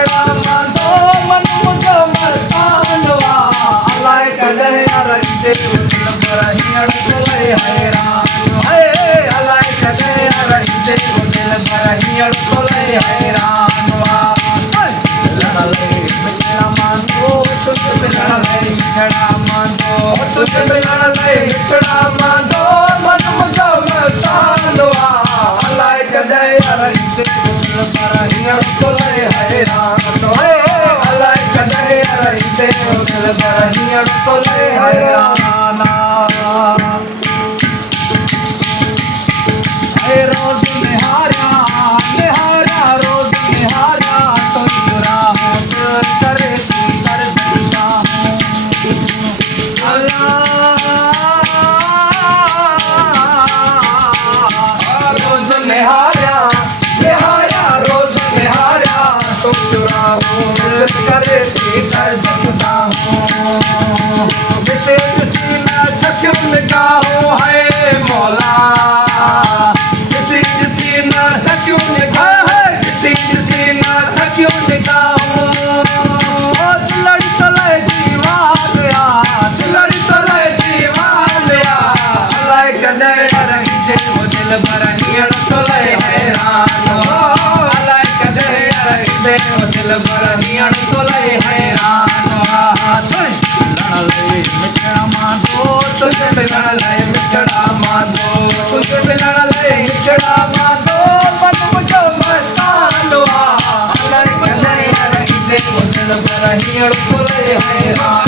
मिठड़ा मांदो मन मुझो मस्तानवा अलाए कॾहिं यार हिते दिल पर हींअर तोले हैरान है अलाए कॾहिं यार हिते दिल पर हींअर तोले हैरान मिठड़ा मांदो तुझे मिलण लाइ मिठड़ा मांदो तुझे मिलण लाइ मिठड़ा मांदो मन मुझो मस्तानवा अलाए कॾहिं यार हिते दिल पर हींअर तोले हैरान है अलाए कॾहिं यार हिते दिल पर हींअर तोले हैरान रोज़ निहारिया निहारिया रोज़ निहारिया तुझ राहों करे थी कर देता हूँ रोज़ निहारिया निहारिया रोज़ निहारिया तुझ राहों करे थी कर देता हूँ किसी किसी में थक्यूं निगाहों है मौला दिल पर हींअर तोले हैरान अलाए कॾहिं यार हिते दिल पर हींअर तोले हैरान मिलण लाइ मिठड़ा मांदो तुझे मिलण लाइ मिठड़ा मांदो तुझे मिलण लाइ मिठड़ा मांदो मन मुझो मस्तानवा अलाए कॾहिं यार हिते दिल पर हींअर तोले हैरान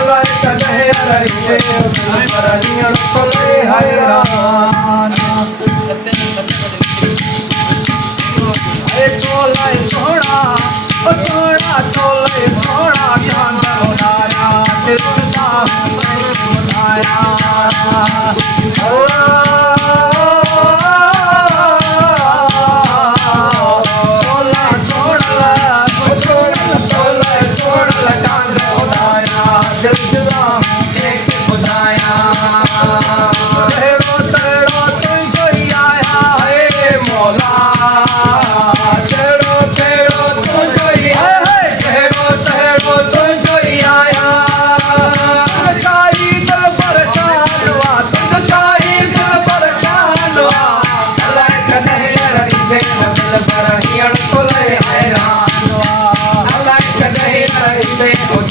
अलाए कॾहिं यार हिते दिल पर हींअर तोले हैरान तोले सोना सोना तोले सोना चांदा उडाया दिल का उडाया तोले सोना तोले सोना चांदा उडाया दिल का एक उडाया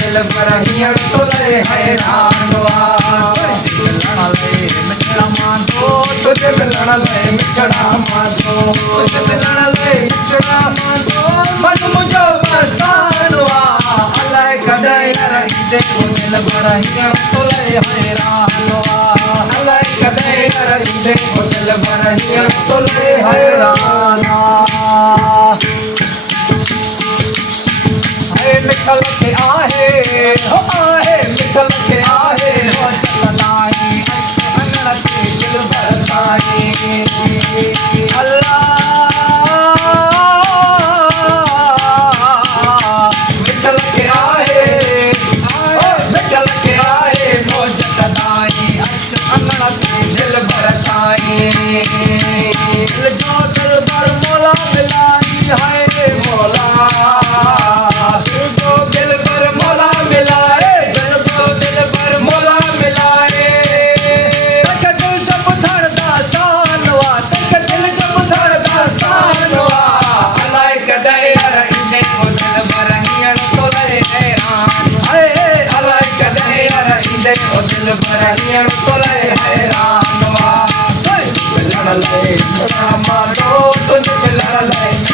दिल पर हींअर तोले हैरान मिठड़ा मांदो तुझे मिलण लाइ मिठड़ा मांदो तुझे मिलण लाइ मिठड़ा मांदो मन मुझो मस्तानवा अलाए कॾहिं यार हिते दिल पर हींअर तोले हैरान अलाए कॾहिं यार हिते दिल पर हींअर तोले हैरान मिठल के आहे हो आहे मिठल के आहे सलाई अंगण के दिल बरसाई अल्लाह मिठल के आहे मिठल के आहे मौज सदाई अंगण के दिल बरसाई जो दिल भर मौला मिलाई है मौला दिल पर हींअर तोले हैरान मिलण लाइ मिठड़ा मांदो तुझे मिलण लाइ